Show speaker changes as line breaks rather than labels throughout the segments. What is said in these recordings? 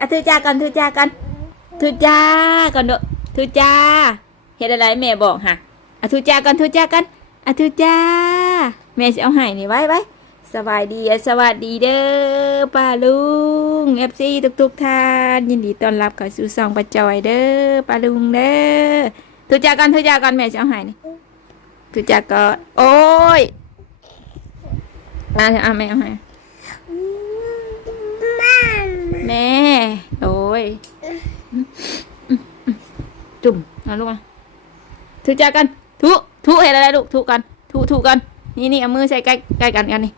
อะทุจ้าก่อนทุจ้าก่อนทุจ้าก่อนเด้อทุจ้าเฮ็ดอะไรแม่บอกฮะอะทุจ้าก่อนทุจ้าก่อนอะทุจ้าแม่สิเอาให้นี่ไว้ไว้สบายดีสวัสดีเด้อป้าลุง FC ทุกๆท่านยินดีต้อนรับเข้าสู่ซองป้าจอยเด้อป้าลุงเด้อทุจ้าก่อนทุจ้าก่อนแม่สิเอาให้นี่ทุจ้าก่อนโอ้ยอะอะแม่เอาให้ แม่โอ้ยจุ่มเอาลูกมาถือจากกัน ทุทุเห็นอะไรลูกทุกัน ทุทุกัน นี่นี่เอามือใส่ใกล้ใกล้กันกันนี่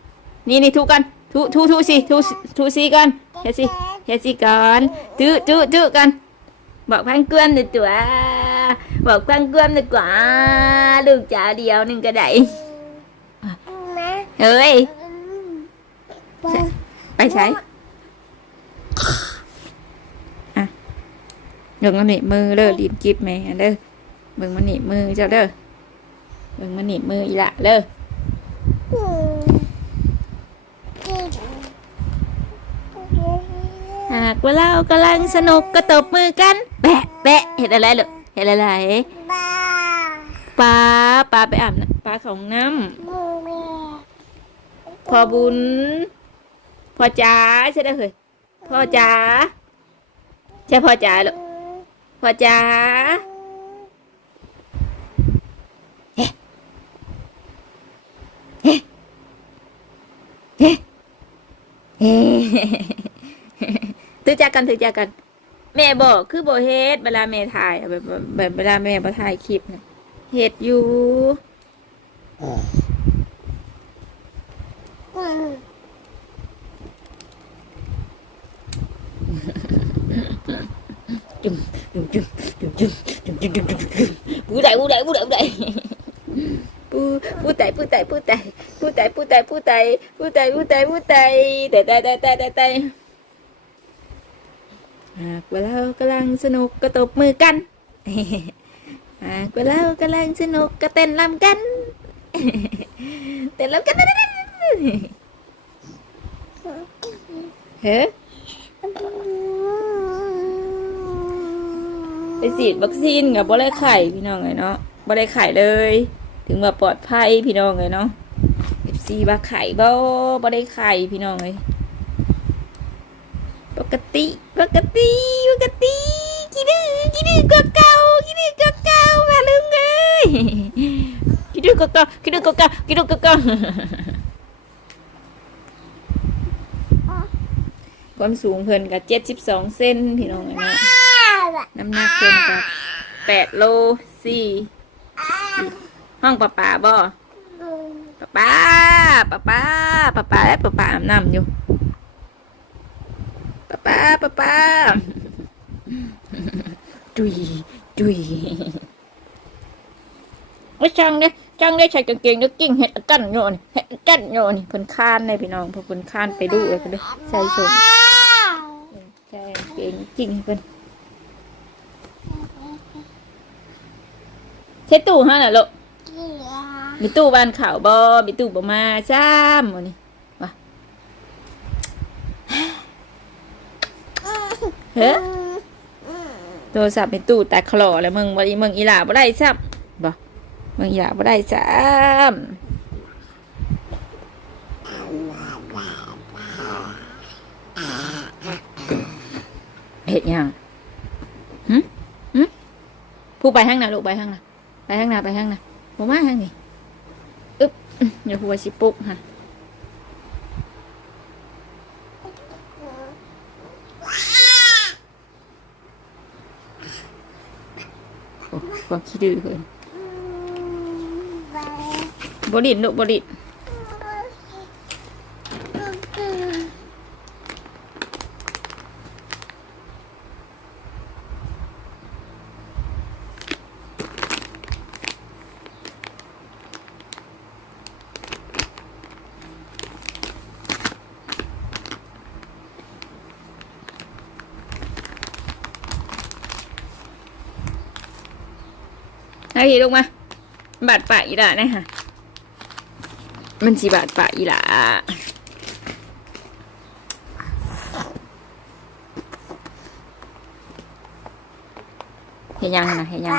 นี่นี่ทุกัน ทุทุทุสิทุทุสิกันเฮ็ดสิเฮ็ดสิกันจุจุจุกัน บอกพังเกลือนหนึ่งตัวบอกพังเกลือนหนึ่งกว่าลูกจ๋าเดียวหนึ่งก็ได้เฮ้ยไปใช้ เบิ่งมันหนีบมือเด้อรีบจิบแม่เด้อเบิ่งมันหนีบมือเจ้าเด้อเบิ่งมันหนีบมืออีละเด้อหากว่าเรากำลังสนุกก็ตบมือกัน แปะแปะเห็นอะไรเหรอเห็นอะไรปลาปลาไปอาบน้ำปลาของน้ำพอบุญ พอจ๋าใช่ได้เหรอ พ่อจ๋าใช่พ่อจ๋าหรอพ่อจ๋าเฮ้เฮ้เฮ้เฮ้ถือจากกันถือจากกันแม่บอกคือโบเฮ็ดเวลาแม่ถ่ายแบบแบบแบบเวลาแม่มาถ่ายคลิปนะเฮ็ดอยู่ ปูไตปูปูไตปูไตปูไตปูไตปูไตปูไตปูไตปูไตปูไตแต่แต่แต่แต่แต่แต่หากว่าเรากำลังสนุกก็ตบมือกัน หากว่าเรากำลังสนุกก็เต้นรำกัน เต้นรำกันเฮ้ ไปฉีดวัคซีนกับบ่ได้ไข่พี่น้องเลยเนาะบ่ได้ไข่เลย ถึงว่าปลอดภัยพี่น้องเลยเนาะเอฟซีว่ไข่บ่บ่ได้ไข่พี่น้องเลยปกติปกติปกติกินดื้อกินดื้อกว่าเก่ากินดื้อกว่าเก่ามาลุงเอ้ยกินดื้อกว่าเก่ากินดื้อกว่าเก่ากินดื้อกว่าเก่าความสูงเพิ่นกับเจ็ดสิบสองเซนพี่น้องเลยเนาะ น้ำหนักเพิ่มจากแปดโลสี่ห้องปลาป่าบ่ปลาป้าปลาป้าปลาปลาและปลาป่าอาบน้ำอยู่ปลาป้าปลาป้าจุยจุยไม่จังเนี่ยจังได้ใส่กางเกงแล้วกิ้งเห็ดกั้นโยนเห็ดกั้นโยนเพิ่นคานในพี่น้องเพอเพิ่นคานไปดูเลยเพิ่นเด้อใส่ชมใส่กางเกงกิ้งเพิ่น เช็ดตู้ฮะน่ะลูกมีตู้บ้านข่าวบอมีตู้บ่มาจ้ามวันนี้วะเฮ้โทรศัพท์ในตู้แต่คลอแล้วมึงวันนี้มึงอีหลาบ่ได้ซ้ำบ่มึงอีหลาบ่ได้ซ้ำเห็ดยังหึหึผู้ไปห้างหน้าลูกไปห้างหน้า ไปห้างหน้าไปห้างหน้าบ่มาห้างนี่อึ๊บอย่าหัวสิปุกฮะโอ้ความขี้ดื้อเพิ่นบดินลูกบดิ นาทีลงมา บาดปากอีหล่านะฮะมันสีบาดปากอีหล่ะเห็นยังนะเห็นยัง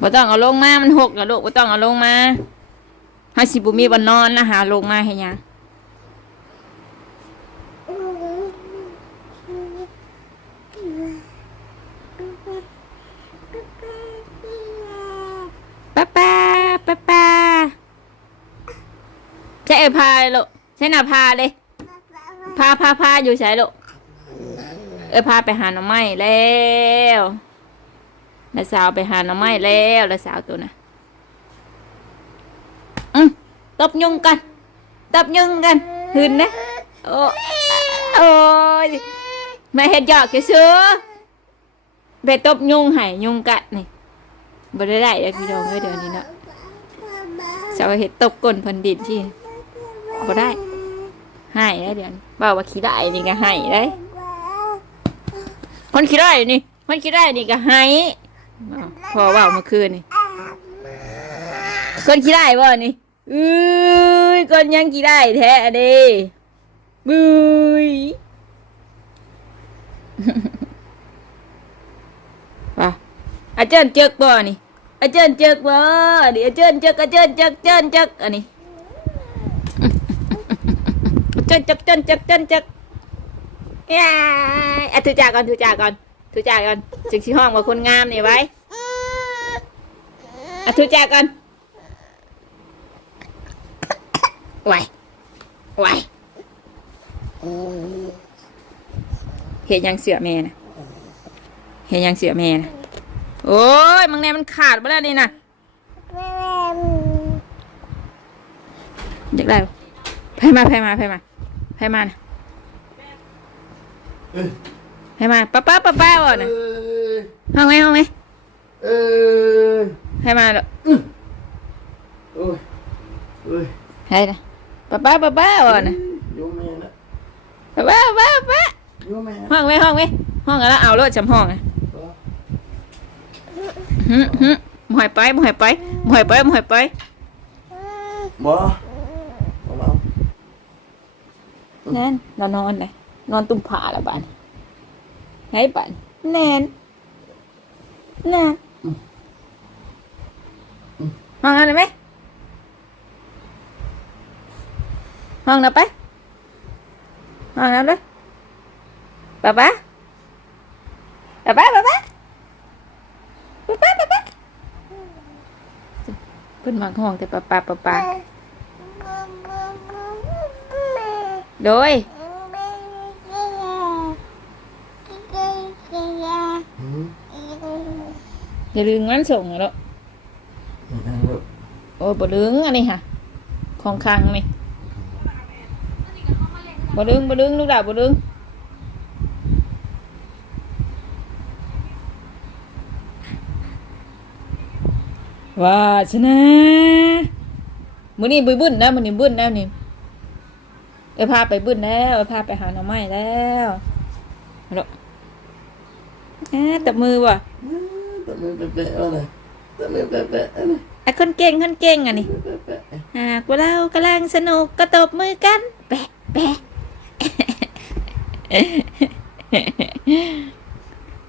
บ่ต้องเอาลงมา มันหกกับลูกบ่ต้องเอาลงมาให้สิบุมีบ่นอนนะหาลงมาให้ยัง ช่เอพาเลยลูกใช่หน้าพาเลย พาพาพาอยู่ใช่ลูกเออพาไปหาหน่อไม้แล้วล้วสาวไปหาหน่อไม้แล้วล้วสาวตัวน่ะอืมตบยุงกันตบยุงกันหืนนะโอ้โอ้ยม่เฮ็ดหยอกซื้อไปตบยุงให้ยุงกัดนี่บ่ได้ได้เด้อพี่น้องเอ้ยเดี๋ยวนี้เนาะสาวเฮ็ดตบก้นพันดินที่ บ่ได้ให้ได้เดี๋ยวนี้บอกว่าขี้ได้นี่ก็ให้ได้คนขี้ได้นี่คนขี้ได้นี่ก็ให้พอว่าเมื่อคืนนี่คนขี้ได้บ่นี่อุ้ยคนยังขี้ได้แท้เด้บุยว่าอาจารย์เจกบ่นี่อาจารย์เจกบ่ดิอาจารย์เจกอาจารย์เจกอาจารย์เจกอันนี้ จนจักจนจักจนจักยาอะถือจ่าก่อนถือจ่าก่อนถือจ่าก่อนจึงชี้ห้องว่าคนงามนี่ไว้อะถือจ่าก่อนไหวไหวเห็นยังเสือแม่นะเห็นยังเสือแม่นะโอ้ยมังแนมันขาดไปแล้วนี่นะอยากได้ไพ่มาไพ่มาไพ่มา ไพ่มานะไพ่มาป้าป้าป้าป้าวะนะ
เอ้ย
ห้องไหมห้องไหม
เอ้ย
ไพ่มาแล้ว
โอ้ยเอ้ย
ไพ่นะป้าป้าป้าป้าวะนะ
โยแม่นะ
ป้าป้าป้าป้า
โยแม่
ห้องไหมห้องไหมห้องแล้วเอารถจำห้องอะฮึฮึบ่ใหอยไปบ่ใหอยไปบ่ใหอยไปบ่ใหอยไป
บ่บ่เอา
แน่นเรานอนเลยนอนตุ้มผาละบานให้บ้านแน่นแน่นห้องนั้นไหมห้องนั้นไปห้องนั้นเลยป๊าป๊าป๊าป๊าป๊าป๊าป๊าป๊าป๊าเพิ่นมักห้องแต่ป๊าป๊าป๊าป๊า โดย
หืม
อย่าลืมงั้นส่งแล้ว
นั่งลูก
โอ้บ่ลืมอันนี้ค่ะ ของคลังนี่บ่ลืมบ่ลืมลูกดาบบ่ลืมว่าชนะมื้อนี้บึ้นๆนะมื้อนี้บึ้นแล้วนี่ เอ้ยพาไปบึ้นแล้วเอ้ยพาไปหาหน่อไม้แล้วเอาลูกเอ๊ะตบมือว่ะ
ตะมือแปะๆเอาเลยตะมือแปะๆเอาเลย
ไอ้คนเก่งคนเก่งอะนี่
แปะ
หากว่าเรากำลังสนุกก็ตบมือกันแปะแปะ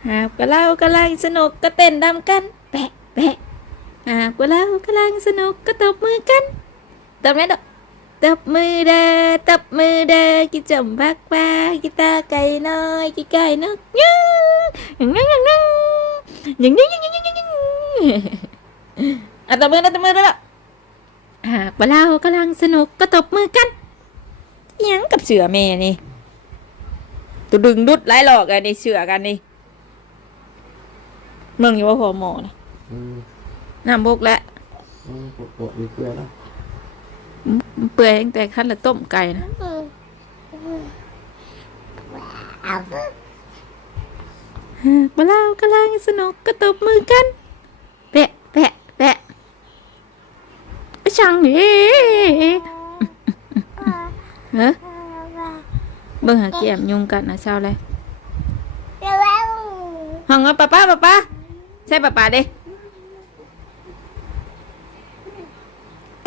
หากว่าเรากำลังสนุกก็เต้นรำกันแปะแปะหากว่าเรากำลังสนุกก็ตบมือกันตบไหมดอก ตบมือเด้อตบมือเด้อกิจมพักป้ากีตาร์ไก่น้อยกีไก่นกยังยังยังยังยังยังยังยังยังยังยังอะตบมือนะตบมือนะหากว่าเรากำลังสนุกก็ตบมือกันอิหยังกับเสือแม่นี่ตัวดึงดุดไล่หลอกกันนี่เสือกันนี่เมืองอยู่ว่าพอหมอนะ
ๆอืม
น้ำบกแล้ว
อืมปวดๆมีเกลือแล้ว
มัน เปื่อยตั้งแต่ขั้นละต้มไก่นะหากว่าเรากำลังสนุกก็ตบมือกัน แปะแปะแปะไปช่างนี่เฮ้เบิ่งหาเกี่ยมยุงกันนะเช้าเลยห้องเอาป้าป้าป้าป้าใช่ป้าป้าเด้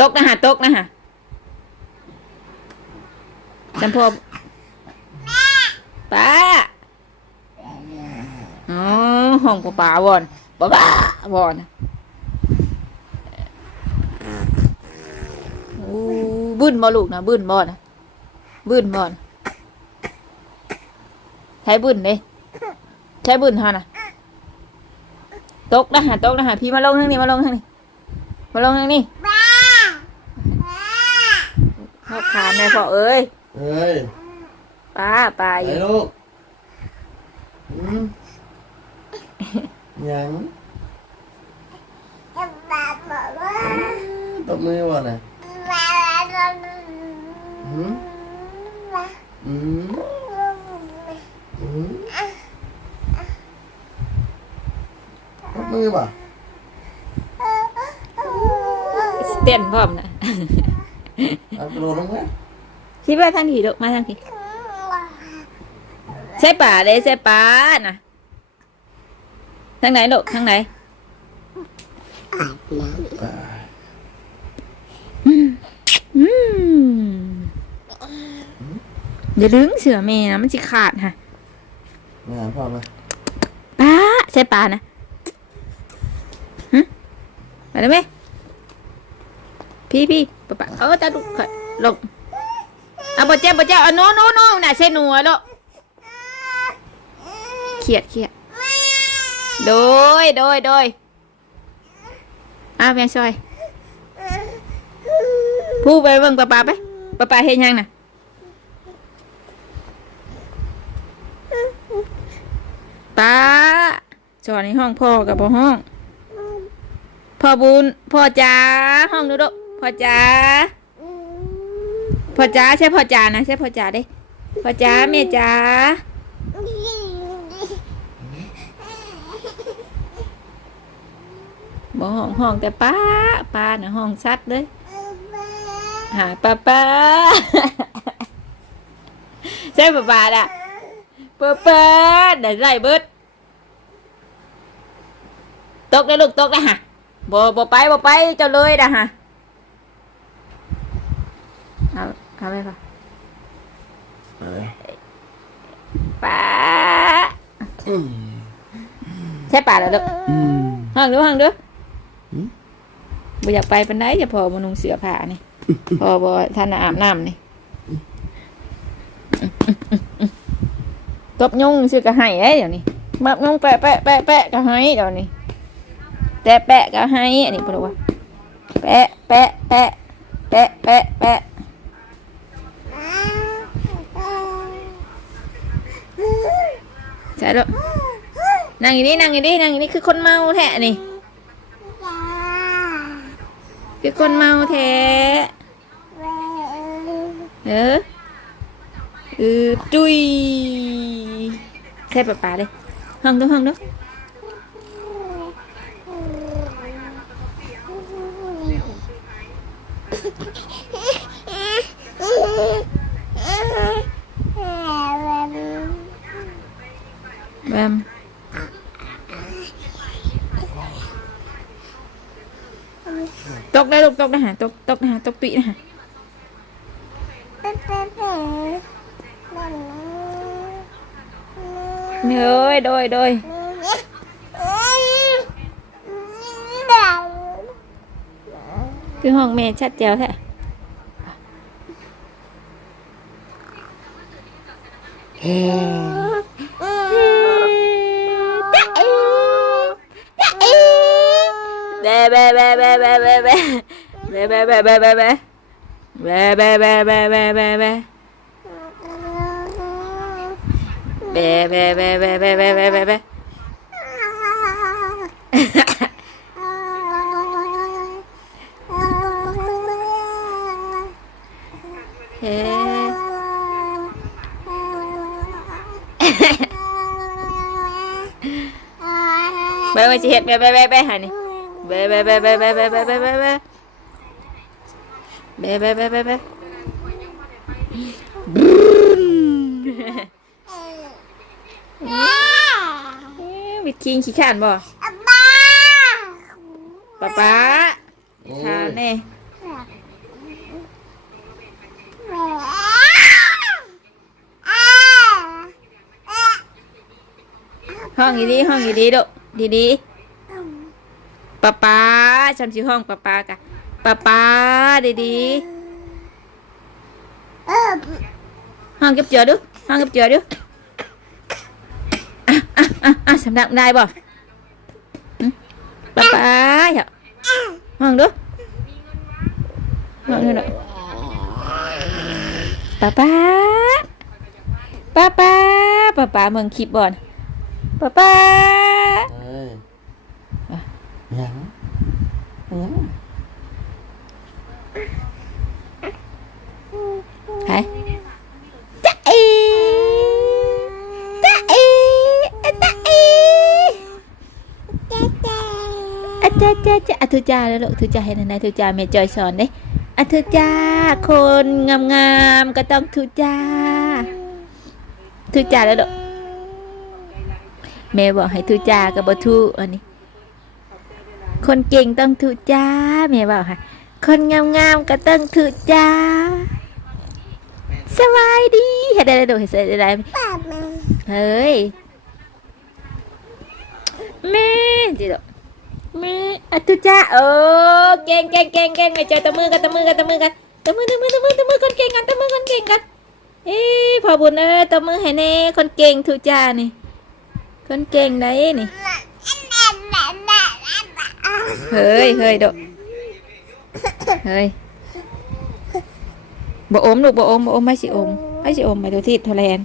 ตกนะฮะตกนะฮะ จำพวกป้าอ๋อห้องป้าวอนป้าวอนบึ้นบอลูกนะบึ้นบ่นะบึ้นบอนใช้บึ้นเลยใช้บึ้นฮะนะตกนะฮะตกนะฮะพี่มาลงทางนี้มาลงทางนี้มาลงทางนี้ข้าวขาแม่พ่อเอ้ย
เอ้ย
ป้าป้า
ไปอ
ยู่
ลูกอืมหยังตบมือวะน่ะอืมอือืมตบมือวะ
เต้นพร้อมนะ
เอากระโดดลงไหม
คิดว่ทางที่ลูกมาทางที่ใช่ป่าเลยใช่ป่านะทางไหนลูกทางไหนอย่าดึงเสือเมย์นะมันจะขาดค่ะ
มาพ่อมา
ป้าใช่ป่านะฮะไปได้ไหมพี่พี่ป้าป้าเออจะดุลง เอาบ่เจ็บบ่เจ็บเอาโน้โน้โน้น่ะเช่หนูเหรอเครียดเครียดโดยโดยโดยอ้าวแม่ช่วยพูดไปเบิ่งป้าป้าไปป้าป้าเฮ็ยังน่ะป้าจอดในห้องพ่อกับพ่อห้อง พ่อบุญพ่อจ้าห้องดูดพ่อจ้า พ่อจ้าใช่พ่อจ้านะใช่พ่อจ๋าเด้พ่อจ้าแม่จ้าบ่ห้องห้องแต่ป้าป้าน่ะห้องซัดเลยหาป้าป้าใช่ป้าป้าด่ะป้าป้าได้ไรเบิดตกเลยลูกตกเลยฮะบ่บ่ไปบ่ไปเจ้าเลยด่ะฮะ ทำอะไรปะป่าใช่ป่าแล้วลูกห้างดูห้างดูบ่อยากไปปันไดอย่าพอมานุงเสือผ่านี่ พอบอท่านอาบน้ำนี่ตบยงเสือกระหายเดี๋ยวนี้มับยุ่งแปะแปะแปะแปะกระหายเดี๋ยวนี้แต่แปะกระไห้อันนี้ปะว่าแปะแปะแปะแปะแปะแปะ ใช่ลูกนั่งอย่างนี้นั่งอย่างนี้นั่งอย่างนี้คือคนเมาแทะนี่คือคนเมาแทะเออเออจุยแค่ปะปาเลยห้องดูห้องดู mẹ ơi, đôi đôi. Cứ hòng mẹ chặt chéo thế. Bê bê bê bê bê bê bê bê bê bê bê bê แบแบแบแบแบแบแบแบแบแบแบแบแบแบแบแบ
เฮ้ไปมาสิเฮ็ดไปไปไปไปหานี่ไปไปไปไปไปไปไปไป บ๊ะเบ๊ะเบ๊ะเบ๊ะเบ๊ะวิดคิงขี้ขานบ่ป้าป้าขานเน่
ห้องอีดีห้องอีดีดุดีดีป้าป้าจำชื่อห้องป้าป้ากะ ป้าป้าดีดีห้องเก็บเจอดูห้องเก็บเจอดูอะอะอะอะสำนักได้บ่ป้าป้าเหรอห้องดูห้องดูหน่อยป้าป้าป้าป้าป้าป้าเมืองคลิปบ่อนป้าป้า
เอ้ยยังยัง
ใครจ๊ะเอจ๊ะเอจ๊ะเออะจ๊ะจ๊ะจ๊ะอะทุจ้าแล้วลูกทุจ้าเห็นไหมทุจ้าแม่จอยสอนเด้อะทุจ้าคนงามๆก็ต้องทุจ้าทุจ้าแล้วลูกแม่บอกให้ทุจ้ากับบทุอันนี้ คนเก่งต้องทุจ้าแม่บอกค่ะ คนงามๆก็ต้องทุจ้า สบายดีเห็นอะไรดูเห็นอะไรเฮ้ยแม่จิโดแม่อะตุจ้าเออเก่งเก่งเก่งเก่งไม่เจอตะมือกันตะมือกันตะมือกันตะมือตะมือตะมือตะมือคนเก่งกันตะมือคนเก่งกันเอ้ยพอบุญเอ้ยตะมือให้แน่คนเก่งทุจ้านี่ คนเก่งได้นี่เฮ้ยเฮ้ยโดเฮ้ย บ่อมลูกบ่อมบ่อมไม่สิอมไม่สิอมไปตัวที่ทแลน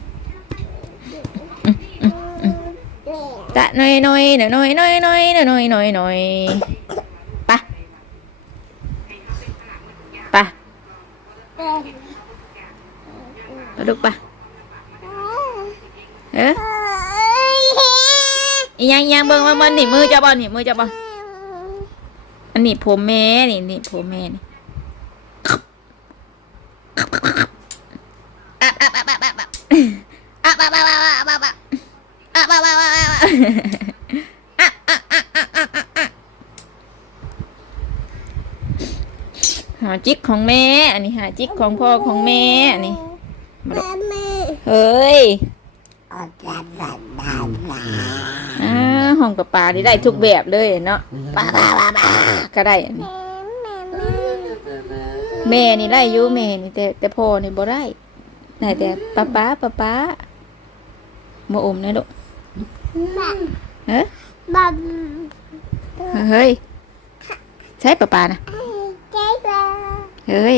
ตะน้อยน้อยหน่อยน้อยน้อยน้อยน้อยน้อยน้อยปะปะปะลูกปะเอ๊ะอีหยังอีหยังเบิ่งว่ามันหนีมือจะบ่หนีมือจะบ่อันนี้ผมแม่นี่นี่ผมแม่นี่ จิกของแม่ อันนี้หาจิกของพ่อของแม่อันนี้มาดูเฮ้ยอ่าห้องกับปลาที่ได้ทุกแบบเลยเนาะปลาปลาปลาปลาก็ได้อันนี้แม่นี่ไล่อยู่แม่นี่แต่แต่พ่อนี่บ่ได้ได้แต่ป้าป้าป้าป้าบ่อมนะลูกเฮ้ยเฮ้ยใช่ป้าป้านะ เฮ้ย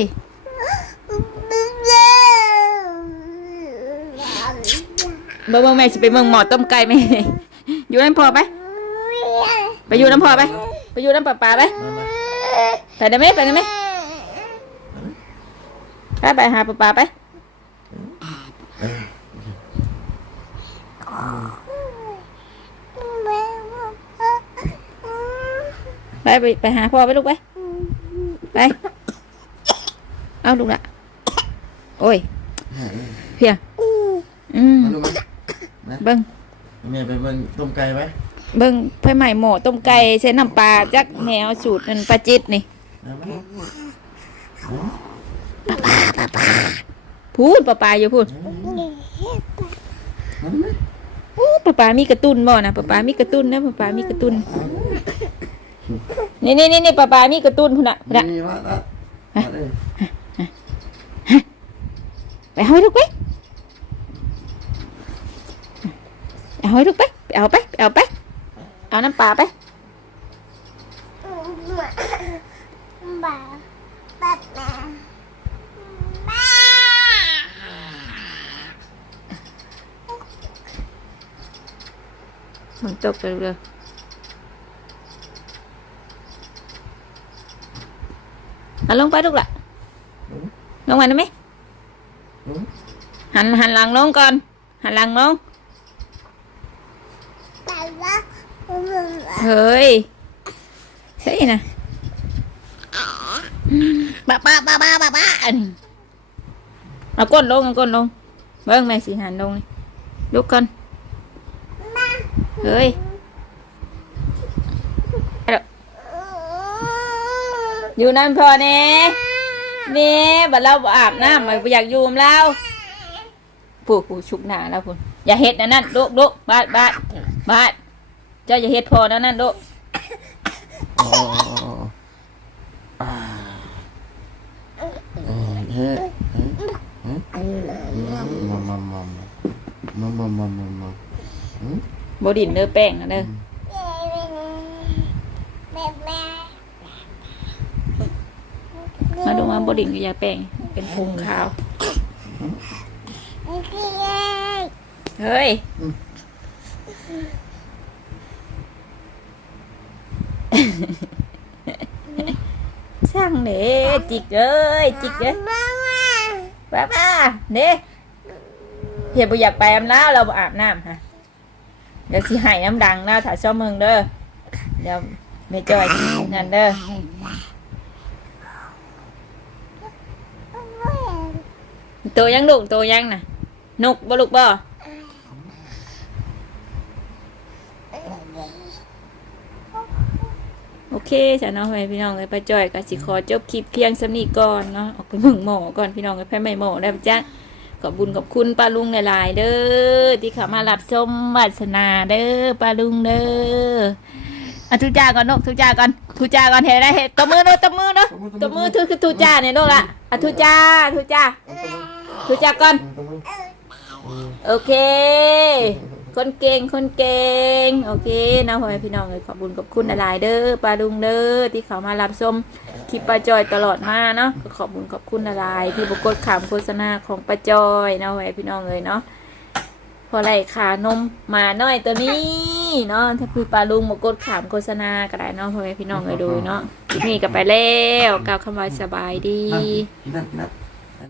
เบิ่งเบิ่งแม่สิไปเมืองหมอต้มไก่ไหมอยู่น้ำพอไป ไปอยู่น้ำพอไป ไปอยู่น้ำป้าป้าไปไปได้ไหมไปได้ไหมไปไปหาป้าป้าไปไปไปไปหาพ่อไปลูกไป ไป เอาลูกละโอ้ยเพียงอืม
มาดูมา
เบิ้ง
แม่ไปเบิ่งต้มไก่ไว้
เบิ้งไฟใหม่หม้อต้มไก่ใส่น้ำปลาจักแนวสูตรนั่นปลาจิตนี่
นะมา
พูดปลาปลาอยู่พูด
มาดูไหม
อู้ปลาปลามีกระตุ้นบ่นะปลาปลามีกระตุ้นนะปลาปลามีกระตุ้นนี่นี่นี่นี่ปลาปลามีกระตุ้นพุ่นน่ะพุ่นน่ะ
นี่มาละมาเลย
ไปเอาให้ลูกไปเอาให้ หมหันหันหลังลงก่อน หันหลังลงเฮ้ยใช่นะบ้าบ้าบ้าบ้าบ้าบ้าอันนี้เอาก้นลงเอาก้นลงเบิ้งแม่สีหันลงนี่ลุกก่อนเฮ้ยอยู่นั่นพอเน่เน่บัดเราบ่อาบน้ำมันอยากอยู่กับเรา ผู้ผู้ชุกหนาแล้วพุ่นอย่าเฮ็ดนะนั่นลุกลุกบาดบาดบาดเจ้าอย่าเฮ็ดพอแล้วนั่นโด
อ๋ออ๋ออ๋ออเฮ้เฮ้เฮ้มามามามามามามามาอืม
บดินเด้อแป้งนะเด้อมาดูมาบดินกับยาแป้งเป็นผงขาว เฮ้ยช่างเด้จิกเอ้ยจิกเอ้ยป้าป้าเด้เฮียบ่อยากไปอำลาวเราบ่อาบน้ำฮะเดี๋ยวสิให้น้ำดังนะถ้าชอบมึงเด้อเดี๋ยวแม่จ้อยสินั่นเด้อตัวยังดุตัวยังน่ะ นกบ่ลูกบ่ โอ เคจ้ะเนาะไปพี่น้องเลยป้าจ้อยก็สิขอจบคลิปเพียงสำนีก่อนเนาะออกไปเบิ่งหมอก่อนพี่น้องเลยไปไม่หมอได้ปะจ๊ะขอบบุญขอบคุณป้าลุงหลายๆเด้อที่เข้ามารับชมวาสนาเด้อป้าลุงเด้ออะทุจ้าก่อนนกทุจ้าก่อนทุจ้าก่อนเห็นได้เห็นตบมือเนาะตบมือเนาะตบมือทุคือทุจ้าเนี่ยนกละอะทุจ้าทุจ้าทุจ้าก่อนโอเค คนเก่งคนเก่งโอเคนะพ่อแม่พี่น้องเลยขอบคุณขอบคุณหลายๆเด้อปลาดุงเด้อที่เขามารับชมคลิปปลาจอยตลอดมาเนาะก็ขอบคุณขอบคุณหลายๆที่บกดขามโฆษณาของปลาจอยนะพ่อแม่พี่น้องเลยเนาะพอไรขานมมาหน่อยตัวนี้เนาะถ้าคือปลาลุงบกดขามโฆษณาก็ได้เนาะพ่อแม่พี่น้องเลยดูเนาะคลิปนี้ก็ไปแล้วกล่าวคำว่าสบายดี
นัดนัด